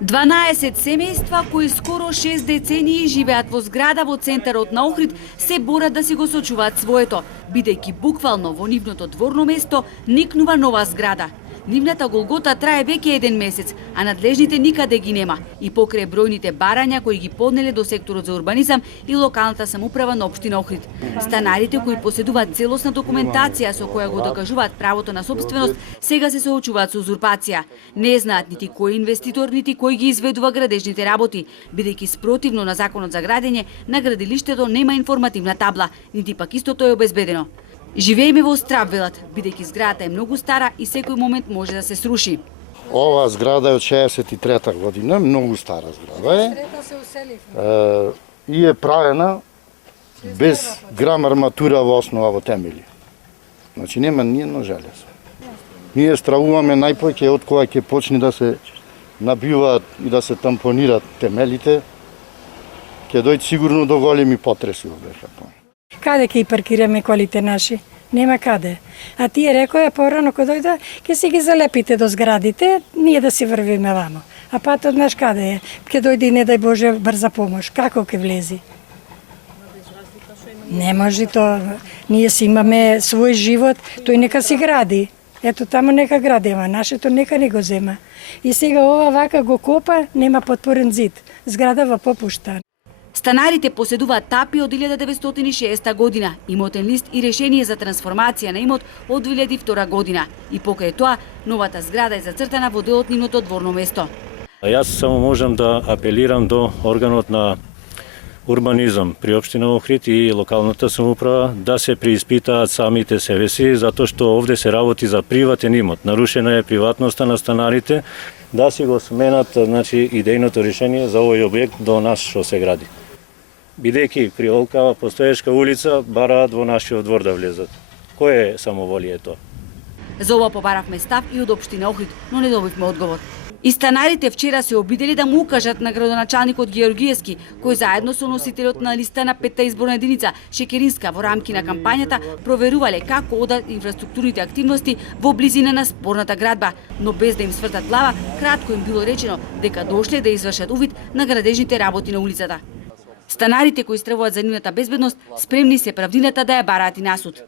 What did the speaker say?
12 семејства кои скоро 6 децении живеат во зграда во центарот на Охрид се борат да си го сочуваат своето, бидејќи буквално во нивното дворно место никнува нова зграда. Нивната голгота трае веќе 1 месец, а надлежните никаде ги нема и покрај бројните барања кои ги поднеле до секторот за урбанизам и локалната самоуправа на општина Охрид. Станарите кои поседуваат целосна документација со која го докажуваат правото на сопственост, сега се соочуваат со узурпација. Не знаат нити кој инвеститор, нити кој ги изведува градежните работи, бидејќи спротивно на законот за градење, на градилиштето нема информативна табла, нити пак истото е обезбедено. Живееме во страв, велат, бидејќи зградата е многу стара и секој момент може да се сруши. Ова зграда е од 63-та година, многу стара зграда е. И е правена без грам арматура во основа во темели. Значи нема ни едно железо. Ние стравуваме најпоќе од кога ќе почне да се набиваат и да се тампонираат темелите, ќе дојде сигурно до големи потреси овде. Каде ќе паркираме колите наши? Нема каде. А тие рекоја порано кога дојде, ќе си ги залепите до зградите, ние да си врвиме вамо. А патот наш каде е? Ќе дојде и не дај Боже брза помош. Како ќе влези? Не може тоа. Ние си имаме свој живот, тој нека си гради. Ето таму нека гради, ама нашето нека не го зема. И сега ова вака го копа, нема подпорен зид. Зграда во попушта. Станарите поседуваат тапи од 1960 година, имотен лист и решение за трансформација на имот од 2002 година. И покрај тоа, новата зграда е зацртана во делот нивното дворно место. Јас само можам да апелирам до органот на урбанизам при општина Охрид и локалната самоуправа да се преиспитаат самите себе си, затоа што овде се работи за приватен имот. Нарушена е приватноста на станарите, да си го сменат идејното решение за овој објект до нас што се гради. Бидејќи при Олкава постоешка улица бараат во нашиот двор да влезат. Кој е самоволие тоа? За ова побаравме став и од општина Охрид, но не добивме одговор. И станарите вчера се обидели да му укажат на градоначалникот Георгиевски, кој заедно со носителот на листа на 5-та изборна единица Шекеринска во рамки на кампањата проверувале како одат инфраструктурните активности во близина на спорната градба, но без да им свртат глава, кратко им било речено дека дошле да извршат увид на градежните работи на улицата. Станарите кои стравуваат за нивната безбедност, спремни се правдината да ја бараат и на суд.